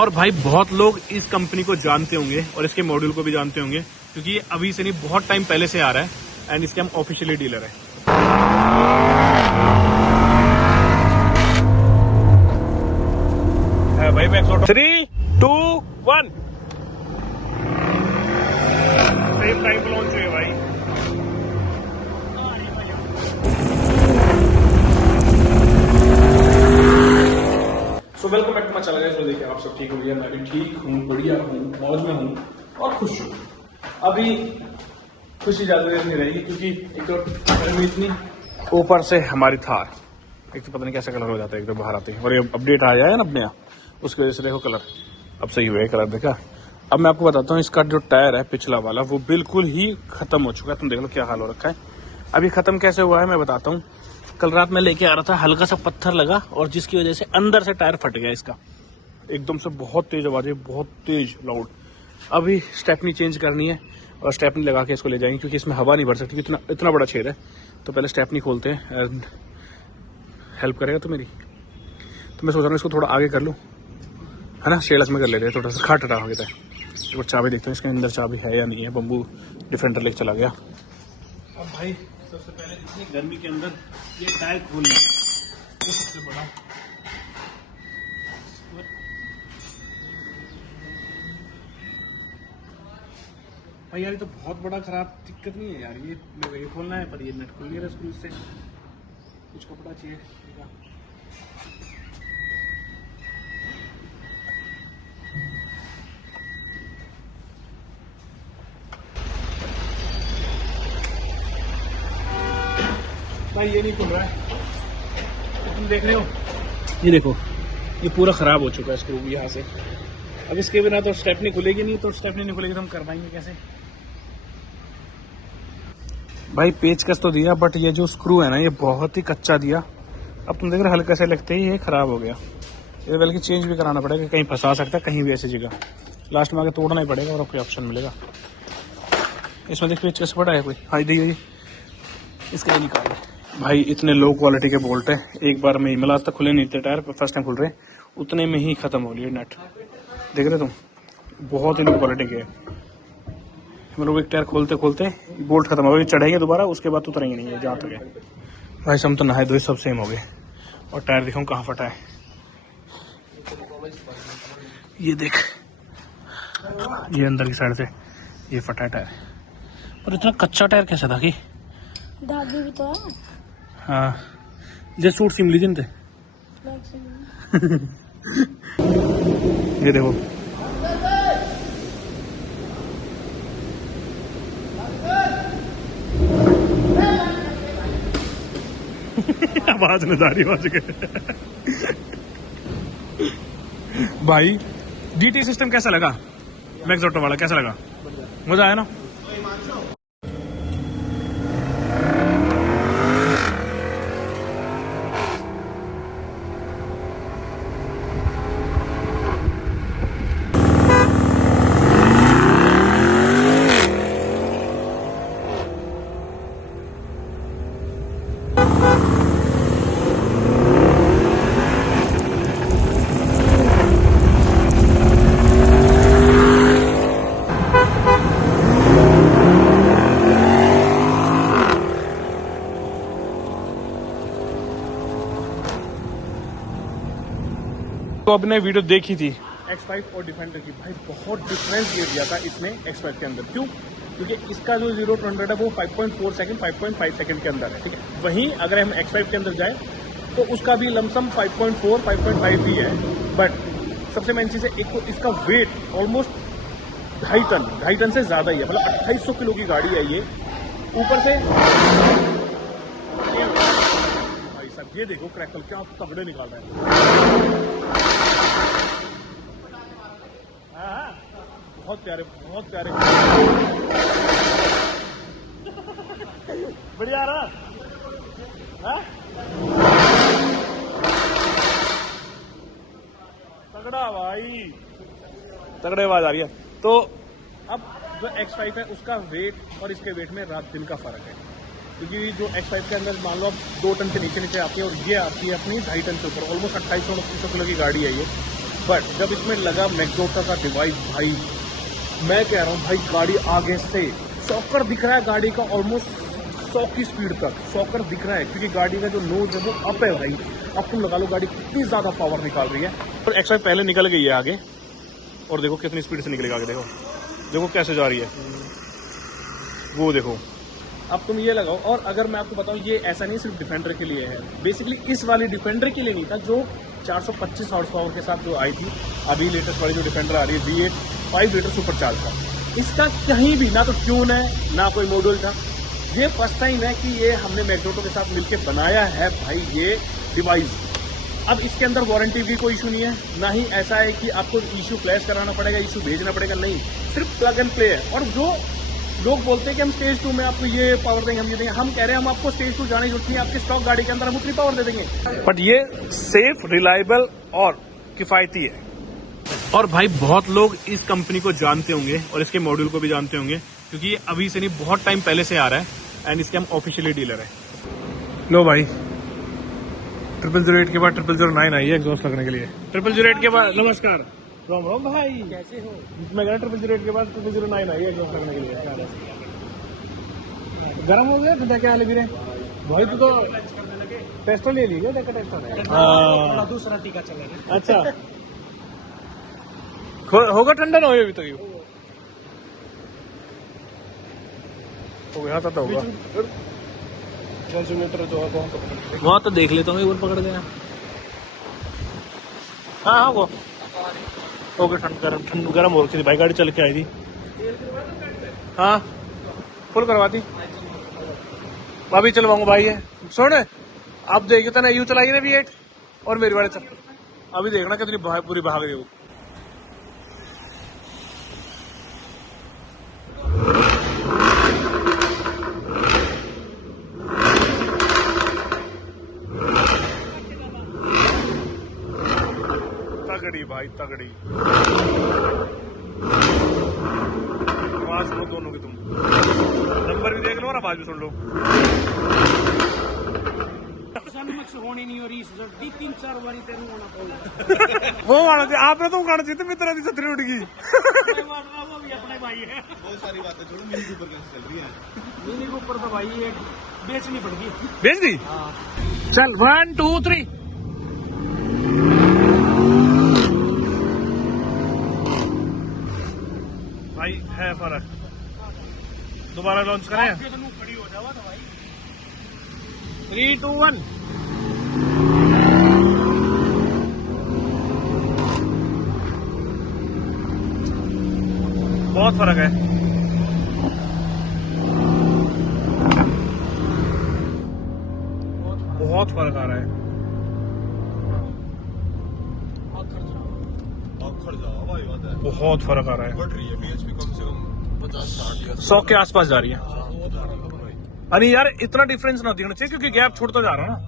और भाई बहुत लोग इस कंपनी को जानते होंगे और इसके मॉड्यूल को भी जानते होंगे, क्योंकि ये अभी से नहीं बहुत टाइम पहले से आ रहा है एंड इसके हम ऑफिशियली डीलर है। भाई बैक 3, 2, 1 सेम टाइम लॉन्च हुए भाई। So welcome back to my channel. तो देखिए आप सब ठीक हो गया, मैं भी ठीक हूँ, बढ़िया हूँ, मौज में हूँ और खुश हूँ। अभी खुशी ज्यादा देर नहीं रहेगी क्योंकि एक तो गर्मी इतनी, ऊपर से हमारी थार एक तो पता नहीं कैसा कलर हो जाता है एक तो बाहर आते हैं, और ये अपडेट आ जाए ना अपने यहाँ, उसकी वजह से देखो कलर अब सही हुआ है, कलर देखा। अब मैं आपको बताता हूँ, इसका जो टायर है पिछला वाला वो बिल्कुल ही खत्म हो चुका है। तुम देख लो क्या हाल हो रखा है। अभी खत्म कैसे हुआ है मैं बताता हूँ। कल रात में लेके आ रहा था, हल्का सा पत्थर लगा और जिसकी वजह से अंदर से टायर फट गया इसका, एकदम से बहुत तेज आवाज है, बहुत तेज लाउड। अभी स्टेपनी चेंज करनी है और स्टेपनी लगा के इसको ले जाएंगे क्योंकि इसमें हवा नहीं भर सकती, इतना बड़ा छेद है। तो पहले स्टेपनी खोलते हैं। हेल्प करेगा तो मेरी, तो मैं सोच रहा हूँ इसको थोड़ा आगे कर लूँ, है ना, शेलस में कर लेते हैं, थोड़ा सा खाट हटा होता है। एक बार चाबी देखते हैं इसके अंदर चाबी है या नहीं है। बम्बू डिफेंडर लेके चला गया। अब भाई सबसे पहले इतनी गर्मी के अंदर ये टायर खोलना वो सबसे बड़ा भाई यार, ये तो बहुत बड़ा खराब दिक्कत नहीं है यार। ये खोलना है पर ये नट खुल गया स्क्रू से, कुछ कपड़ा चाहिए। भाई ये नहीं खुल रहा है, तुम देख रहे हो, ये देखो ये पूरा खराब हो चुका है स्क्रू यहाँ से। अब इसके बिना तो स्टेपनी खुलेगी नहीं, तो स्टेपनी नहीं खुलेगी तो हम कर पाएंगे कैसे। भाई पेचकस तो दिया बट ये जो स्क्रू है ना ये बहुत ही कच्चा दिया। अब तुम देख रहे हल्के से लगते ही ये खराब हो गया। ये बल्कि चेंज भी कराना पड़ेगा, कहीं फंसा सकता है कहीं भी ऐसी जगह, लास्ट में आके तोड़ना ही पड़ेगा और कोई ऑप्शन मिलेगा। इसमें देख पेचकस पड़ा है कोई, हाँ दी इसके लिए निकाल। भाई इतने लो क्वालिटी के बोल्ट है, एक बार में ही मतलब आज तक खुले नहीं थे टायर, फर्स्ट टाइम खुल रहे, उतने में ही खत्म हो लिए नट। देख रहे तुम, बहुत ही लो क्वालिटी के। मतलब एक टायर खोलते खोलते बोल्ट खत्म हो गए, चढ़ेंगे दोबारा उसके बाद उतरेंगे नहीं है जहाँ तक है। भाई सब तो नहाए धोए सब सेम हो गए और टायर दिखाऊं कहाँ फटा है। ये देख, ये अंदर की साइड से ये फटा है टायर। और इतना कच्चा टायर कैसा था कि दादी भी तो है। हाँ जे सूट सिम लीजिए थे। ये देखो आवाज नजारी आवाज के। भाई डीटी सिस्टम कैसा लगा, मैक्स ऑटो वाला कैसा लगा, मजा आया ना। तो आपने वीडियो देखी थी X5 और डिफेंडर की, भाई बहुत डिफरेंस ये दिया था इसमें X5 के अंदर। क्यों? क्योंकि इसका जो 0 to 100 है वो 5.4 सेकंड 5.5 सेकंड के अंदर है, ठीक है। वहीं अगर हम X5 के अंदर जाए तो उसका भी लमसम 5.4 5.5 ही है। बट सबसे मेन चीज़ है, एक तो इसका वेट ऑलमोस्ट 2.5 टन से ज़्यादा ही है, मतलब 2800 किलो की गाड़ी है ये। ऊपर से भाई साहब ये देखो क्रैकल क्या तगड़े निकाल रहा है। बहुत प्यारे बढ़िया रहा। तगड़ा भाई, तगड़े आवाज आ रही है। तो अब जो X5 है उसका वेट और इसके वेट में रात दिन का फर्क है, क्योंकि जो X5 के अंदर मान लो आप 2 टन से नीचे आती है और ये आती है अपनी 2.5 टन से ऊपर, ऑलमोस्ट 2800-2900 किलो की गाड़ी है ये। बट जब इसमें लगा मैक्सोटा का डिवाइस, भाई मैं कह रहा हूँ भाई, गाड़ी आगे से शॉकर दिख रहा है गाड़ी का ऑलमोस्ट 100 की स्पीड तक शॉकर दिख रहा है, क्योंकि गाड़ी का जो नोज है वो अप है भाई। अब तुम लगा लो गाड़ी कितनी ज़्यादा पावर निकाल रही है। और एक्स5 पहले निकल गई है आगे, और देखो कितनी स्पीड से निकलेगा आगे, देखो कैसे जा रही है वो, देखो। अब तुम ये लगाओ, और अगर मैं आपको बताऊं, ये ऐसा नहीं सिर्फ डिफेंडर के लिए है, बेसिकली इस वाली डिफेंडर के लिए नहीं था, जो 425 हॉर्स पावर के साथ जो आई थी। अभी लेटेस्ट वाली जो डिफेंडर आ रही है V8 5 लीटर सुपर चार्ज का, इसका कहीं भी ना तो ट्यून है ना कोई मॉडल था। ये फर्स्ट टाइम है कि ये हमने मैक्सोटो के साथ मिलकर बनाया है भाई ये डिवाइस। अब इसके अंदर वारंटी की कोई इशू नहीं है, ना ही ऐसा है कि आपको इशू फ्लैश कराना पड़ेगा, इशू भेजना पड़ेगा, नहीं, सिर्फ प्लग एंड प्ले है। और जो लोग बोलते हैं कि हम स्टेज 2 में आपको ये पावर देंगे, हम ये देंगे, हम कह रहे हैं हम आपको स्टेज 2 जाने की जरूरत नहीं है, आपके स्टॉक गाड़ी के अंदर हम उतनी पावर दे देंगे। बट ये सेफ, रिलायबल और किफायती है। और भाई बहुत लोग इस कंपनी को जानते होंगे और इसके मॉड्यूल को भी जानते होंगे, क्योंकि ये अभी से नहीं बहुत टाइम पहले से आ रहा है, एंड इसके हम ऑफिशियली डीलर है। लो भाई, 0008 के बाद 0009 आई है एग्जॉस्ट लगने के लिए। 0008 के बाद, नमस्कार, राम राम भाई, कैसे हो? मैं कह रहा 0008 के बाद 0009 आई है एग्जॉस्ट लगने के लिए। गर्म हो गया तो क्या हाल है भाई? तू तो टेस्टर ले लीजिए, टेस्टर दूसरा टीका चलेगा। अच्छा, होगा ठंडा ना हो अभी तक? हो गया तो होगा। ट्रांसमीटर जो है वहाँ तो देख लेता हूँ, एक बार पकड़ गया। हाँ हाँ, वो ओके, ठंड गर्म हो रही थी भाई, गाड़ी चल के आई थी। हाँ, फुल करवा दी, अभी चलवाऊंगा भाई। है सुन, अब देखिए तो यू चलाएगी ना V8, और मेरी वाले चल, अभी देखना कितनी पूरी भाग रही हो। तगड़ी भाई तगड़ी, आवाज सुनो दोनों की, तुम नंबर भी देख लो और आवाज भी सुन लो। होनी नहीं हो रही, 3-4 बारी तेरे होना पड़ेगा। वो आना चाहिए, आपने तो गाना चाहिए, मित्रा की छतरी उठ गई। वो भी अपने भाई है, बहुत सारी बातें छोड़ो। मिनी कूपर कैसे चल रही है? मिनी कूपर तो भाई ये बेचनी पड़गी। बेच दी? चल 1 2 3। भाई है फर्क, दोबारा लॉन्च करें? खड़ी हो जावा तो भाई। 3 2 1। बहुत फर्क है, बहुत फर्क आ रहा है। बहुत फर्क आ रहा है, बढ़ रही है BHP कम से कम 50-60 100 के आसपास जा रही है। अरे यार इतना डिफरेंस ना दिखना चाहिए, क्योंकि गैप छोड़ता जा रहा है ना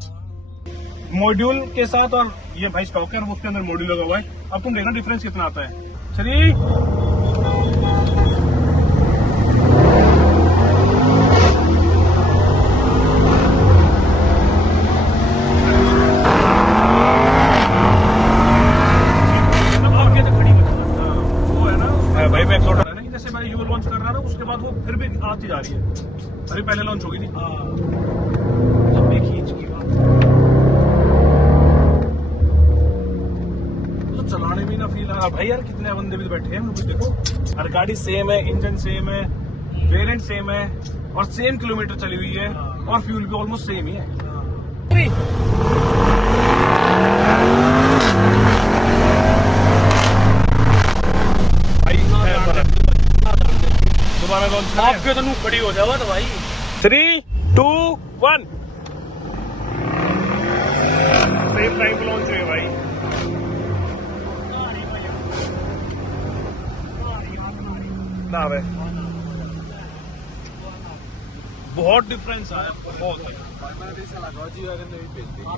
मॉड्यूल के साथ, और ये भाई स्टॉक है और उसके अंदर मॉड्यूल लगा हुआ है। अब तुम देखना डिफरेंस कितना आता है। चलिए भाई, मैक्सोटा है ना, जैसे मैं यू लॉन्च कर रहा ना, उसके बाद वो फिर भी आती जा रही है। अरे पहले लॉन्च हो गई थी, लंबी खींच की बात, तो चलाने में ना फील आ भाई। यार कितने बंदे भी बैठे हैं, मुझे देखो, हर गाड़ी सेम है, इंजन सेम है, वेरिएंट सेम है, और सेम किलोमीटर चली हुई है, और फ्यूल भी ऑलमोस्ट सेम ही है। दोबारा लॉन्च आपके तो खड़ी हो जावा तो भाई। 3 2 1। सेम टाइम पे लॉन्च हुई भाई। ना भाई बहुत डिफरेंस आया, बहुत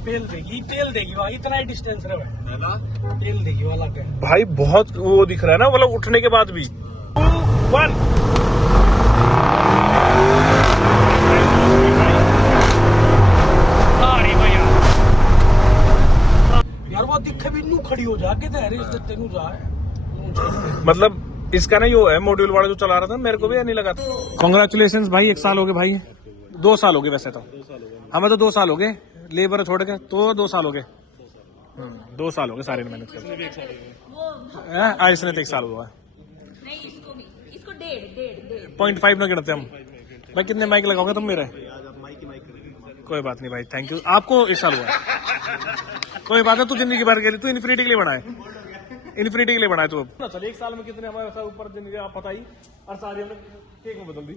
तेल देगी भाई, इतना ही डिस्टेंस है ना, तेल देगी वाला भाई, बहुत वो दिख रहा है ना, मतलब उठने के बाद भी। 2 1। यार वो को दिखे भी नू खड़ी हो जा के तेरे इस तेनू जा मतलब इसका ना यो है मॉड्यूल वाला जो चला रहा था, मेरे को भी नहीं लगा था। कांग्रेचुलेशंस भाई, 1 साल हो गए भाई, 2 साल हो गए वैसे तो, हमें तो 2 साल हो गए लेबर छोड़ के, तो 2 साल हो गए। 2 साल हो गए सारे मेहनत करते। इसने तो 1 साल हुआ है। नहीं, इसको 1.5 0.5 ना गिनते हम भाई। कितने माइक लगाओगे तुम मेरे? कोई बात नहीं भाई, थैंक यू। आपको 1 साल हुआ है, कोई बात है। तू जिंदगी भर के लिए, तू इन्फिनिटी के लिए बना है, इन्फिनिटी के लिए बना है तू। अब चल 1 साल में कितने हमारे साथ ऊपर जिंदगी आप पता ही, और सारी हमने केक में बदल दी।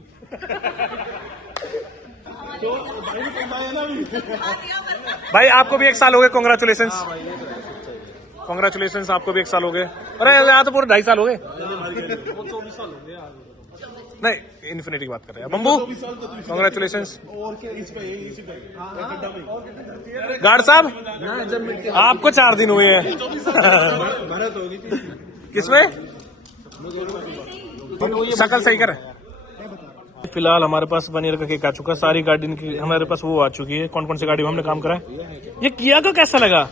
भाई आपको भी 1 साल हो गए, कांग्रेचुलेशंस। कांग्रेचुलेशंस, आपको भी 1 साल हो गए। अरे यहाँ तो पूरे 2.5 साल हो गए। 24 साल हो गए नहीं, इन्फिनिटी की बात कर रहे हैं बम्बू। कांग्रेचुलेशंस गार्ड साहब, आपको 4 दिन हुए हैं। किसमें? शकल सही कर। फिलहाल हमारे पास पनीर का केक आ चुका है, सारी गाड़ी की हमारे पास वो आ चुकी है। कौन कौन सी गाड़ी में हमने काम करा है? ये किया को कैसा लगा?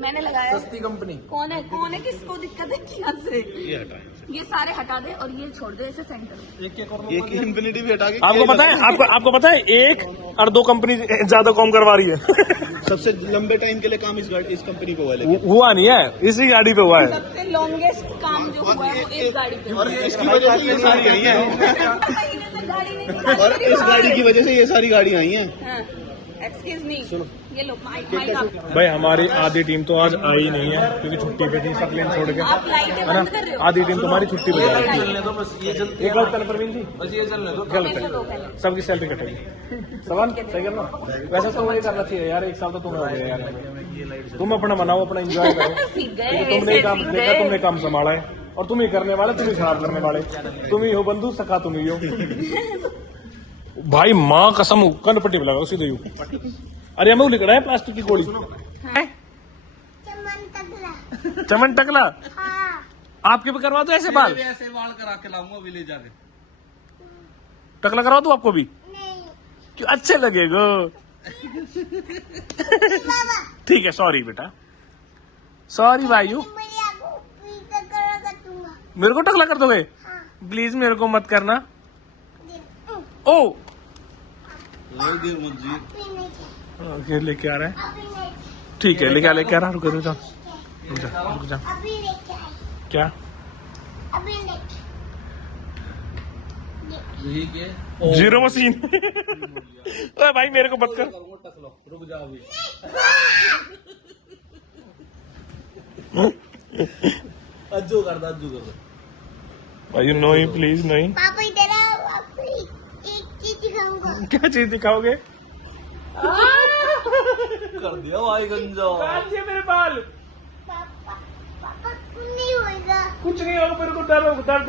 मैंने लगाया। सस्ती कंपनी। कौन है किसको दिक्कत है किया से? ये सारे हटा दे और ये छोड़ दे ऐसे सेंटर। एक इन्फिनिटी भी हटा के। आपको पता है, आपको पता है 1 और 2 कंपनी ज्यादा काम करवा रही है। सबसे लंबे टाइम के लिए काम इस कंपनी को हुआ नहीं है, इसी गाड़ी पे हुआ है। सबसे लॉन्गेस्ट काम जो हुआ है वो इस गाड़ी पे। और इसकी वजह से ये सारी आई हैं। और इस गाड़ी की वजह से ये सारी गाड़ी आई हैं। एक्सक्यूज मी, ये लो माइक भाई हमारी आधी टीम तो आज आई नहीं है क्योंकि छुट्टी पे थी, सब लेन छोड़ के, आप लाइटें है ना। बंद कर रहे हो? आधी टीम तुम्हारी छुट्टी पे है। एक गलत है प्रवीण जी, बस ये चलने दो। गलत है, सबकी सैलरी कटेगी। सवाल सही करना। वैसे तो वही करना चाहिए यार, 1 साल तो तुम्हें हो गया यार। तुम अपना मनाओ, अपना एंजॉय करो। तुमने ही काम देखा, तुमने काम संभाला है, और तुम ही करने वाले, तुम ही खराब करने वाले, तुम ही हो बंधु, सखा तुम ही हो। भाई माँ कसम, कन पट्टी पे लगा उसी दे। अरे हमें लिख रहा है प्लास्टिक की गोली। चमन टकला। आपके भी करवा दो ऐसे बाल? ऐसे बाल करा के लाऊंगा अभी ले जाके। टकला करवा दो आपको भी? क्यों, अच्छे लगेगा। ठीक है, सॉरी बेटा, सॉरी भाईयों। मेरे को टकला कर दोगे? प्लीज मेरे को मत करना। ओ ओके, लेके आ रहा है, ठीक है, लेके आ रहा है। रुक जा। क्या जीरो मशीन? अरे भाई मेरे को मत कर। रुक जा अभी। अज्जू कर दो। भाई नो ही, प्लीज नहीं। पापा इधर आओ, आपको एक चीज दिखाऊंगा। क्या चीज दिखाओगे? कर दिया भाई गंजा। काट दिए मेरे बाल। पापा कुछ नहीं होगा। कुछ नहीं होगा, मेरे को दर्द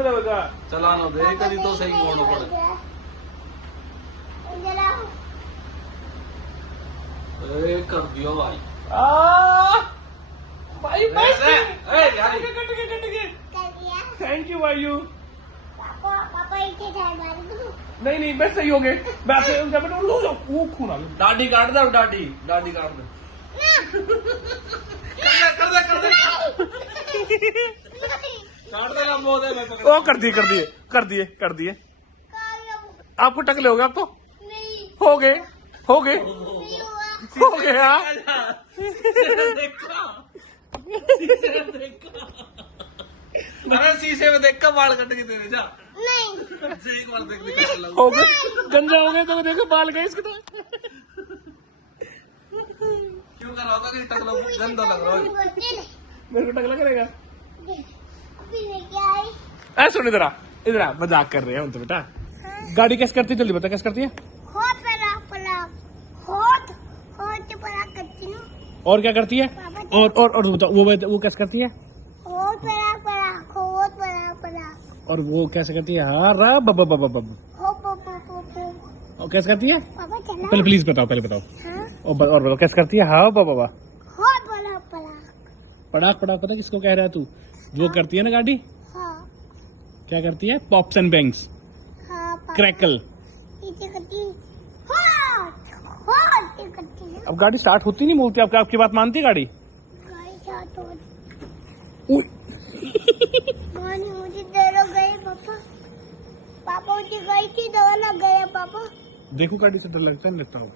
होगा। चलाना दे कभी तो सही होना पड़े। इधर आओ। कर दिया भाई। भाई कट गए। कर दिया। थैंक यू भाईयू। पापा इधर है मार दो। नहीं बस सही हो गए। मैं आपसे वो खून आ गया। दाढ़ी काट दो, दाढ़ी काट दो। कर दे काट दे लंबो दे। मैं ओ कर दिए। आपको टकले हो गए अब तो? नहीं हो गए नहीं हुआ। हो गया। अरे शीशे में देख कर बाल कट के तेरे जा। नहीं एक बार देख हो गए, गंजा हो गया तो देखो बाल गए इसके तो। क्यों कर रहा होगा कि टकला गंदा लग रहा है। मेरे को टकला करेगा। अभी लेके आई। सुन इधर आ, मजाक कर रहे हैं हम तो बेटा। गाड़ी कैसे करती है, जल्दी बता कैसे करती है? होत परा करती हूँ। और क्या करती है? और बता, वो कैसे करती है? होत परा। और वो कैसे करती है? हाँ रा बब हो और कैसे करती है? पापा चला। पहले प्लीज बताओ। हाँ और बताओ कैसे करती है? हाँ बाबा होत परा। पड़ाक पता किसको कह रहा है तू? वो करती है ना गाड़ी, हाँ क्या करती है? पॉप्स एंड बैंग्स, हाँ पापा क्रैकल। नीचे करती है। अब गाड़ी स्टार्ट होती नहीं, बोलती आपकी बात मानती है गाड़ी? नहीं मुझे डर हो गए पापा। पापा मुझे गई थी दवा लग गया पापा। देखो गाड़ी से डर लगता है, लगता हो।